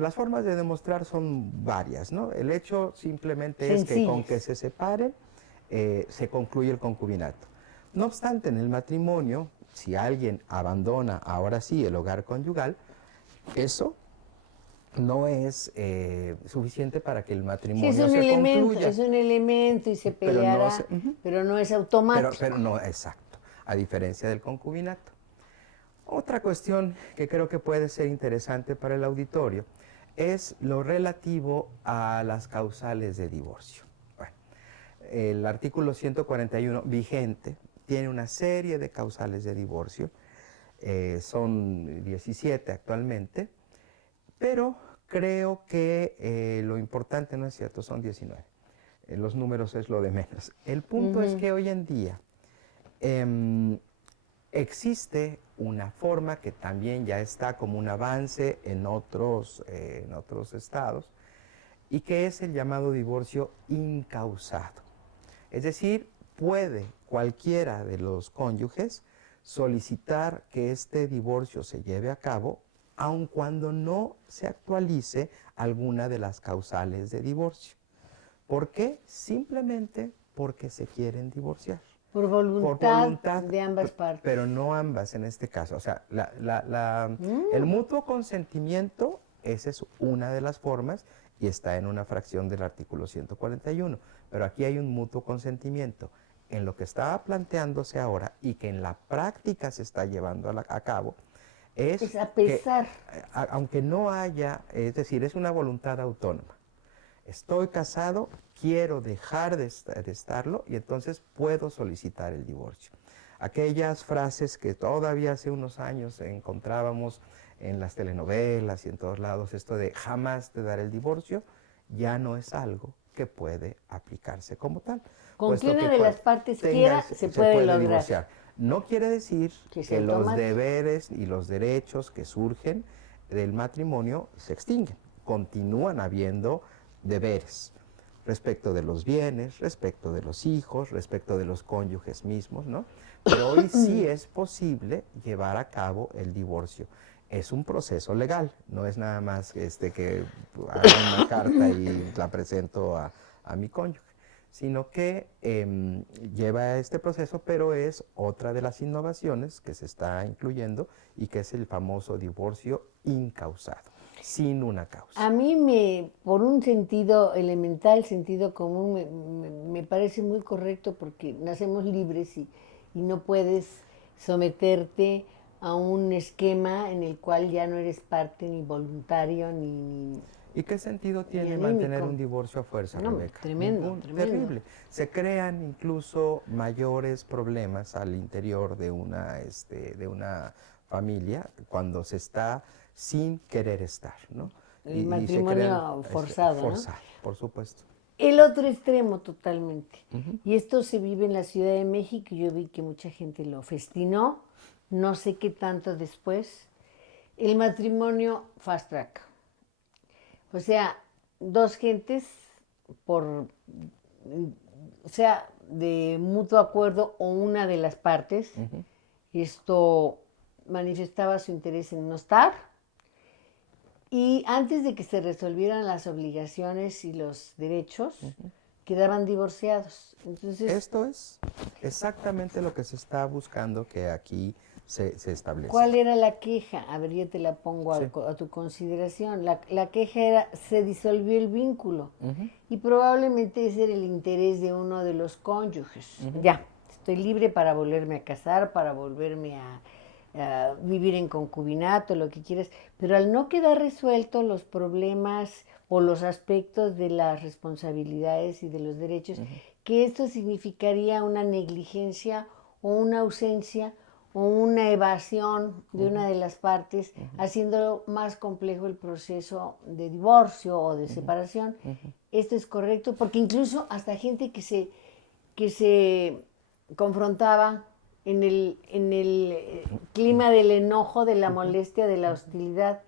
las formas de demostrar son varias, ¿no? El hecho simplemente es que con que se separen, se concluye el concubinato. No obstante, en el matrimonio, si alguien abandona ahora sí el hogar conyugal, eso no es suficiente para que el matrimonio se concluya. Es un elemento y se peleará, pero no es automático. Pero no, exacto, a diferencia del concubinato. Otra cuestión que creo que puede ser interesante para el auditorio es lo relativo a las causales de divorcio. Bueno, el artículo 141 vigente tiene una serie de causales de divorcio, son 17 actualmente, pero creo que lo importante no es cierto, son 19. Los números es lo de menos. El punto es que hoy en día existe una forma que también ya está como un avance en otros estados, y que es el llamado divorcio incausado. Es decir, puede cualquiera de los cónyuges solicitar que este divorcio se lleve a cabo, aun cuando no se actualice alguna de las causales de divorcio. ¿Por qué? Simplemente porque se quieren divorciar. Por voluntad de ambas partes. Pero no ambas en este caso. O sea, el mutuo consentimiento, esa es una de las formas y está en una fracción del artículo 141. Pero aquí hay un mutuo consentimiento. En lo que estaba planteándose ahora y que en la práctica se está llevando a cabo, es a pesar. Aunque no haya, es decir, es una voluntad autónoma. Estoy casado, quiero dejar de estarlo y entonces puedo solicitar el divorcio. Aquellas frases que todavía hace unos años encontrábamos en las telenovelas y en todos lados, esto de jamás te daré el divorcio, ya no es algo que puede aplicarse como tal. Con que una de las partes quiera, se puede lograr. Divorciar. No quiere decir que los deberes y los derechos que surgen del matrimonio se extinguen. Continúan habiendo deberes respecto de los bienes, respecto de los hijos, respecto de los cónyuges mismos, ¿no? Pero hoy sí es posible llevar a cabo el divorcio. Es un proceso legal, no es nada más que haga una carta y la presento a mi cónyuge, sino que lleva este proceso, pero es otra de las innovaciones que se está incluyendo y que es el famoso divorcio incausado, sin una causa. A mí, por un sentido elemental, sentido común, me parece muy correcto porque nacemos libres y no puedes someterte a un esquema en el cual ya no eres parte ni voluntario ni ¿Y qué sentido tiene mantener un divorcio a fuerza, Rebeca? Tremendo. Terrible. Se crean incluso mayores problemas al interior de una familia cuando se está sin querer estar, ¿no? El matrimonio forzado, ¿no? Forzado, por supuesto. El otro extremo totalmente. Y esto se vive en la Ciudad de México. Yo vi que mucha gente lo festinó, no sé qué tanto después. El matrimonio fast track. O sea, dos gentes de mutuo acuerdo o una de las partes, esto manifestaba su interés en no estar, y antes de que se resolvieran las obligaciones y los derechos, quedaban divorciados. Entonces, esto es exactamente lo que se está buscando que aquí se establece. ¿Cuál era la queja? A ver, yo te la pongo a tu consideración. La queja era, se disolvió el vínculo. Y probablemente ese era el interés de uno de los cónyuges. Ya, estoy libre para volverme a casar, para volverme a vivir en concubinato, lo que quieras. Pero al no quedar resueltos los problemas o los aspectos de las responsabilidades y de los derechos, que esto significaría una negligencia o una ausencia o una evasión de una de las partes, haciendo más complejo el proceso de divorcio o de separación. Esto es correcto, porque incluso hasta gente que se confrontaba en el clima del enojo, de la molestia, de la hostilidad,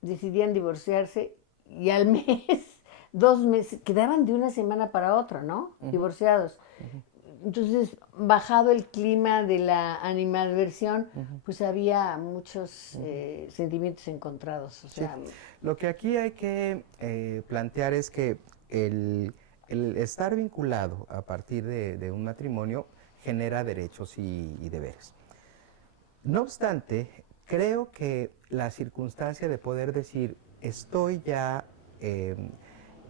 decidían divorciarse y al mes, 2 meses, quedaban de una semana para otra, ¿no? Divorciados. Entonces, bajado el clima de la animadversión, pues había muchos sentimientos encontrados. O sea, lo que aquí hay que plantear es que el estar vinculado a partir de un matrimonio genera derechos y deberes. No obstante, creo que la circunstancia de poder decir estoy ya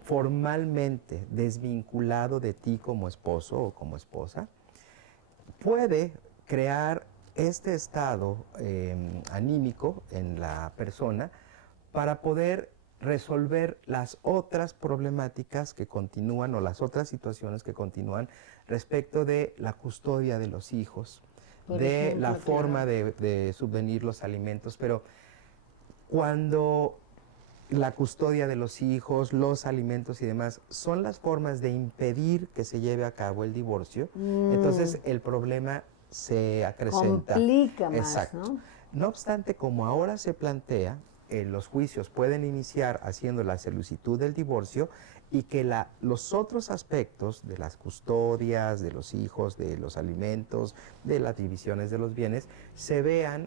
formalmente desvinculado de ti como esposo o como esposa, puede crear este estado anímico en la persona para poder resolver las otras problemáticas que continúan o las otras situaciones que continúan respecto de la custodia de los hijos, Por de ejemplo, la forma claro. de subvenir los alimentos, pero cuando la custodia de los hijos, los alimentos y demás son las formas de impedir que se lleve a cabo el divorcio, entonces el problema se acrecenta. Complica más, Exacto. ¿no? No obstante, como ahora se plantea, los juicios pueden iniciar haciendo la solicitud del divorcio y que los otros aspectos de las custodias, de los hijos, de los alimentos, de las divisiones de los bienes, se vean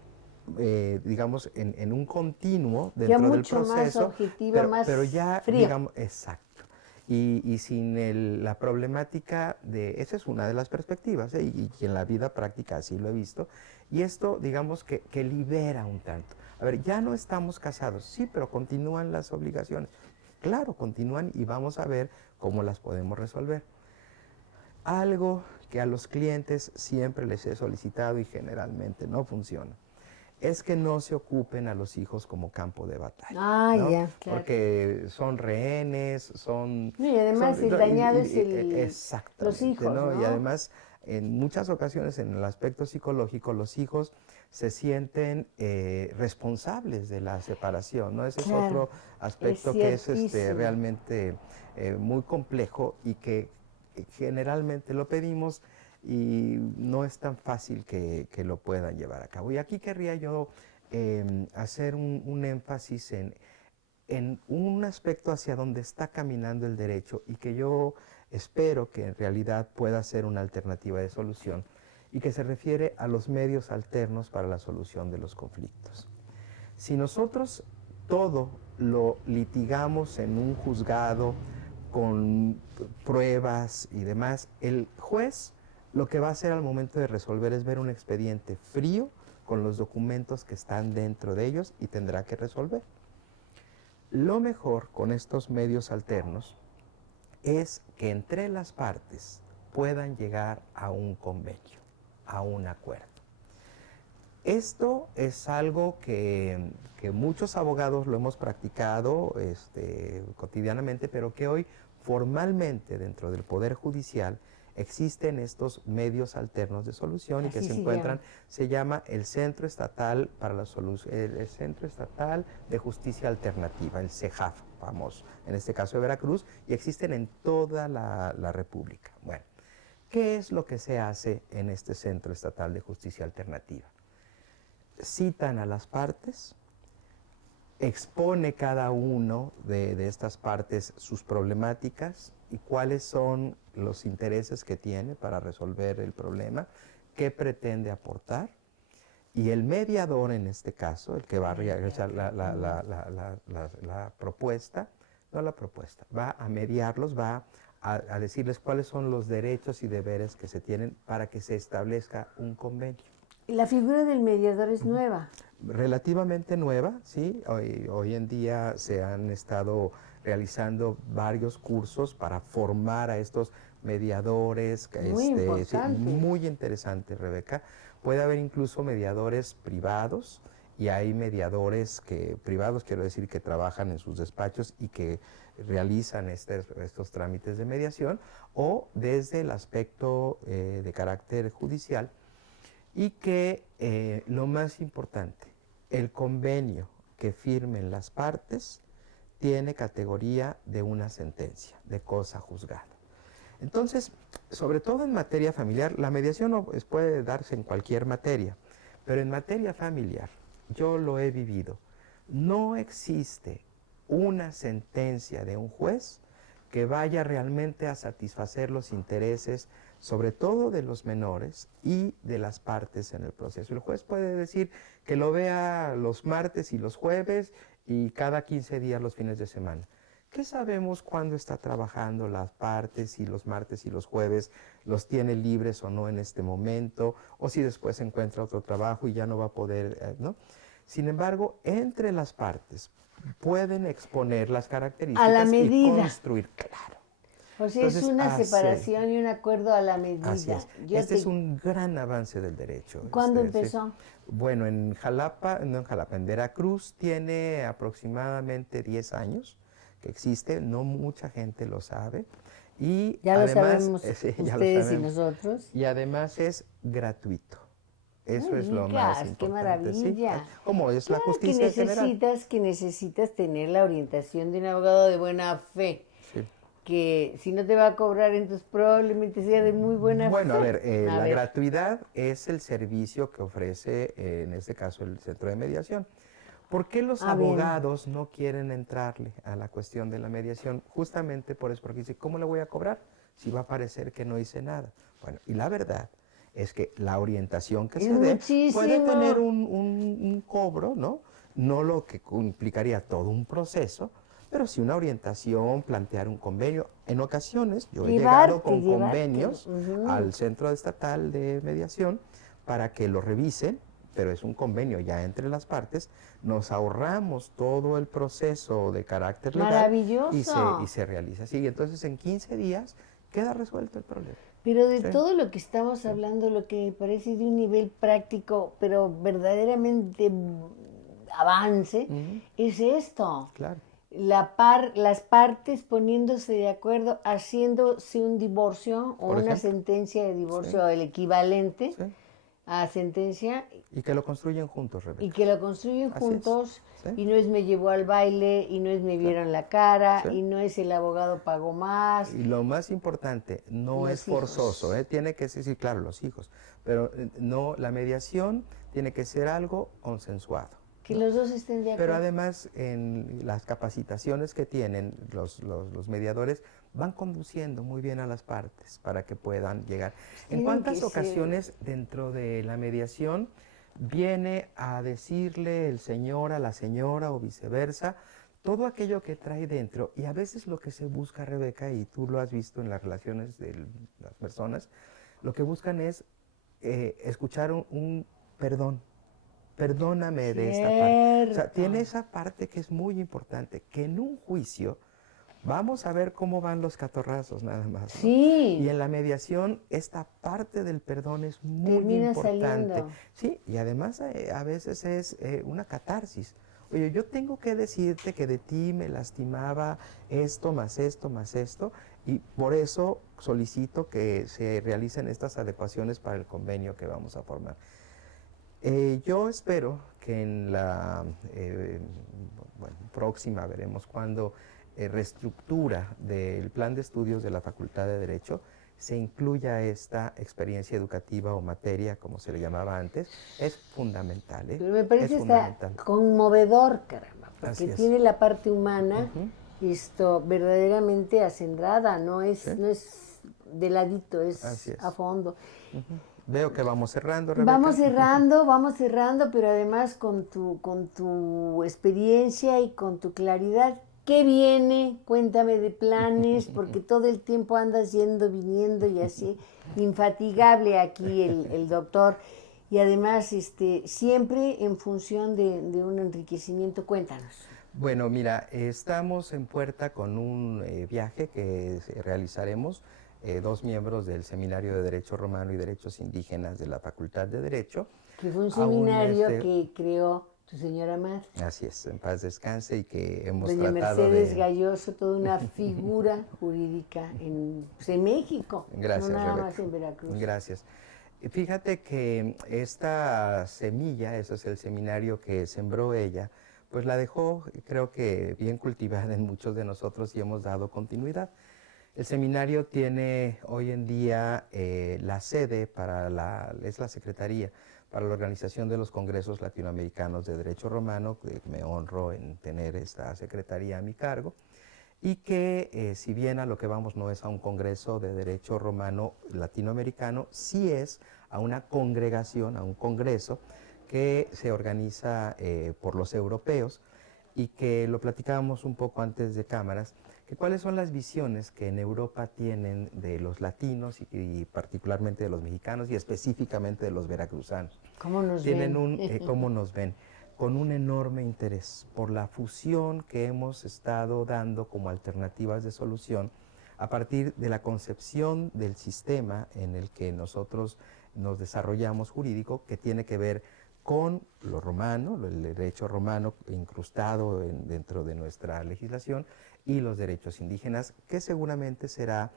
digamos, en un continuo Ya dentro del mucho más proceso, objetiva, pero más ya, frío. digamos, exacto. Y sin la problemática de, esa es una de las perspectivas, y en la vida práctica así lo he visto, y esto, digamos, que libera un tanto. A ver, ya no estamos casados, sí, pero continúan las obligaciones. Claro, continúan y vamos a ver cómo las podemos resolver. Algo que a los clientes siempre les he solicitado y generalmente no funciona es que no se ocupen a los hijos como campo de batalla, Ah, ¿no? ya, claro. Porque son rehenes, No, y además el dañado es los exactamente, hijos, ¿no? Y ¿no? además, en muchas ocasiones, en el aspecto psicológico, los hijos se sienten responsables de la separación, ¿no? Ese es Claro, otro es aspecto que es ciertísimo. realmente muy complejo y que generalmente lo pedimos y no es tan fácil que lo puedan llevar a cabo. Y aquí querría yo hacer un énfasis en un aspecto hacia donde está caminando el derecho y que yo espero que en realidad pueda ser una alternativa de solución y que se refiere a los medios alternos para la solución de los conflictos. Si nosotros todo lo litigamos en un juzgado con pruebas y demás, el juez lo que va a hacer al momento de resolver es ver un expediente frío con los documentos que están dentro de ellos y tendrá que resolver. Lo mejor con estos medios alternos es que entre las partes puedan llegar a un convenio, a un acuerdo. Esto es algo que muchos abogados lo hemos practicado cotidianamente, pero que hoy formalmente dentro del Poder Judicial existen estos medios alternos de solución y que Así se se encuentran, llama. se llama el Centro Estatal para la Solución, el Centro Estatal de Justicia Alternativa, el CEJAF, famoso, en este caso de Veracruz, y existen en toda la República. Bueno, ¿qué es lo que se hace en este Centro Estatal de Justicia Alternativa? Citan a las partes, expone cada uno de estas partes sus problemáticas y cuáles son los intereses que tiene para resolver el problema, qué pretende aportar, y el mediador en este caso, el que va a realizar la propuesta, no la propuesta, va a mediarlos, va a decirles cuáles son los derechos y deberes que se tienen para que se establezca un convenio. La figura del mediador es nueva. Relativamente nueva, sí. Hoy en día se han estado realizando varios cursos para formar a estos mediadores. Muy Sí, importante. muy interesante, Rebeca. Puede haber incluso mediadores privados y hay mediadores privados, quiero decir, que trabajan en sus despachos y que realizan estos trámites de mediación, o desde el aspecto de carácter judicial, y que lo más importante, el convenio que firmen las partes tiene categoría de una sentencia, de cosa juzgada. Entonces, sobre todo en materia familiar, la mediación no, puede darse en cualquier materia, pero en materia familiar, yo lo he vivido, no existe una sentencia de un juez que vaya realmente a satisfacer los intereses, sobre todo de los menores y de las partes en el proceso. El juez puede decir que lo vea los martes y los jueves y cada 15 días los fines de semana. ¿Qué sabemos cuándo está trabajando las partes, si los martes y los jueves los tiene libres o no en este momento, o si después encuentra otro trabajo y ya no va a poder, ¿no? Sin embargo, entre las partes pueden exponer las A la características y medida. construir, claro. Pues sí, es Entonces, una separación y un acuerdo a la medida. así es. Yo Este te- es un gran avance del derecho. ¿Cuándo Sí. empezó? Bueno, en Jalapa, no en Jalapa, en Veracruz tiene aproximadamente 10 años que existe, no mucha gente lo sabe. Y Ya lo además, sabemos sí, ya lo ustedes y sabemos. nosotros. Y además es gratuito. No Eso me es lo más digas, qué importante, ¿sí? maravilla. Como es la Claro justicia general. que necesitas tener la orientación de un abogado de buena fe, Sí. que si no te va a cobrar, entonces probablemente sea de muy buena Bueno, a fe. ver, A la ver, gratuidad es el servicio que ofrece, en este caso, el centro de mediación. ¿Por qué los bien. abogados no quieren entrarle a la cuestión de la mediación? Justamente por eso, porque dice, ¿cómo le voy a cobrar si va a parecer que no hice nada? Bueno, y la verdad es que la orientación que Es se dé puede tener muchísimo. un cobro, ¿no? No lo que implicaría todo un proceso, pero sí una orientación, plantear un convenio. En ocasiones yo he llegado con Llevarte. convenios Ujú. al Centro Estatal de Mediación para que lo revisen, pero es un convenio ya entre las partes, nos ahorramos todo el proceso de carácter legal y Maravilloso. se realiza así. Entonces en 15 días queda resuelto el problema. Pero de Sí, todo lo que estamos sí. hablando, lo que me parece de un nivel práctico, pero verdaderamente avance, Ujú, es esto. claro. Las partes poniéndose de acuerdo, haciéndose un divorcio o Por una ejemplo, sentencia de sí, divorcio, el equivalente sí. a sentencia, Y que lo construyen juntos, y Rebeca. que lo construyen Así es. juntos, Sí, y no es me llevó al baile, y no es me claro. vieron la cara, Sí. y no es el abogado pagó más, Y lo más importante, no es los forzoso, hijos. ¿eh? Tiene que ser, sí, claro, los hijos, pero no, la mediación tiene que ser algo consensuado, Que ¿no? los dos estén de Pero acuerdo. además, en las capacitaciones que tienen los mediadores, van conduciendo muy bien a las partes para que puedan llegar. Pues ¿En tienen que cuántas ser. ocasiones dentro de la mediación viene a decirle el señor a la señora o viceversa todo aquello que trae dentro? Y a veces lo que se busca, Rebeca, y tú lo has visto en las relaciones de las personas, lo que buscan es escuchar un perdón. Perdóname de esta parte. O sea, Cierto. tiene esa parte que es muy importante, que en un juicio vamos a ver cómo van los catorrazos nada más, ¿no? Y Sí, en la mediación esta parte del perdón es muy termina importante. saliendo. Sí, y además a veces es una catarsis. Oye, yo tengo que decirte que de ti me lastimaba esto, más esto, y por eso solicito que se realicen estas adecuaciones para el convenio que vamos a formar. Yo espero que en la bueno, próxima, veremos cuando reestructura del plan de estudios de la Facultad de Derecho, se incluya esta experiencia educativa o materia, como se le llamaba antes. Es fundamental, ¿eh? Pero me Es parece hasta fundamental. conmovedor, caramba, porque Así es. tiene la parte humana Ujú, esto verdaderamente acendrada, sí, no es de ladito, así es a es. fondo. Ujú. Veo que vamos cerrando, Rebeca. Vamos cerrando, pero además con tu experiencia y con tu claridad. ¿Qué viene? Cuéntame de planes, porque todo el tiempo andas yendo, viniendo y así, infatigable aquí el doctor. Y además, siempre en función de un enriquecimiento. Cuéntanos. Bueno, mira, estamos en puerta con un viaje que realizaremos, dos miembros del Seminario de Derecho Romano y Derechos Indígenas de la Facultad de Derecho, Que fue un a un seminario que creó tu señora madre. así es, en paz descanse, y que hemos Doña tratado Mercedes de... Galloso, toda una figura jurídica pues, en México, no Gracias, nada más Rebeca. en Veracruz. Gracias. Fíjate que esta semilla, ese es el seminario que sembró ella, pues la dejó, creo que bien cultivada en muchos de nosotros, y hemos dado continuidad. El seminario tiene hoy en día la sede es la Secretaría para la Organización de los Congresos Latinoamericanos de Derecho Romano, que me honro en tener esta secretaría a mi cargo, y que si bien a lo que vamos no es a un congreso de derecho romano latinoamericano, sí es a una congregación, a un congreso que se organiza por los europeos, y que lo platicábamos un poco antes de cámaras, que cuáles son las visiones que en Europa tienen de los latinos y particularmente de los mexicanos y específicamente de los veracruzanos. ¿Cómo nos Tienen ven? un, ¿cómo nos ven? Con un enorme interés por la fusión que hemos estado dando como alternativas de solución a partir de la concepción del sistema en el que nosotros nos desarrollamos jurídico, que tiene que ver con lo romano, el derecho romano incrustado dentro de nuestra legislación, y los derechos indígenas, que seguramente será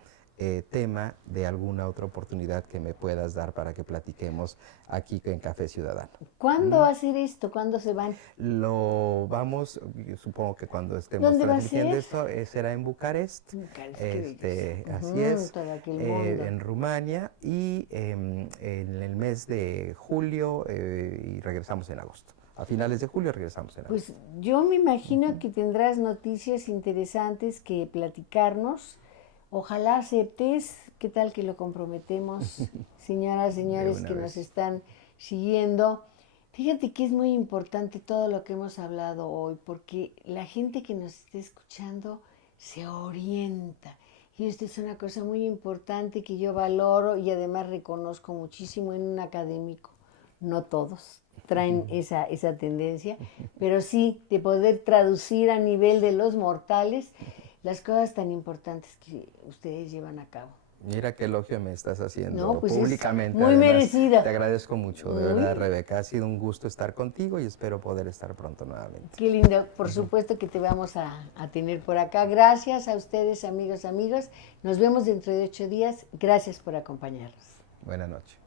tema de alguna otra oportunidad que me puedas dar para que platiquemos aquí en Café Ciudadano. ¿Cuándo va a ser esto? ¿Cuándo se van? Lo vamos, yo supongo que cuando estemos ¿Dónde va a transmitiendo ser? esto será en Bucarest, Bucarest, qué belleza. así es, Todo aquel mundo. en Rumania, y en el mes de julio y regresamos en agosto. A finales de julio regresamos en agosto. Pues yo me imagino que tendrás noticias interesantes que platicarnos. Ojalá aceptes. ¿Qué tal que lo comprometemos? Señoras, señores que nos están siguiendo. Fíjate que es muy importante todo lo que hemos hablado hoy, porque la gente que nos esté escuchando se orienta. Y esto es una cosa muy importante que yo valoro y además reconozco muchísimo en un académico. No todos traen esa tendencia, pero sí de poder traducir a nivel de los mortales las cosas tan importantes que ustedes llevan a cabo. Mira qué elogio me estás haciendo No, pues públicamente. muy Además, merecida. te agradezco mucho, de verdad, Rebeca. Ha sido un gusto estar contigo y espero poder estar pronto nuevamente. Qué lindo. Por supuesto que te vamos a tener por acá. Gracias a ustedes, amigos. Nos vemos dentro de 8 días. Gracias por acompañarnos. Buenas noches.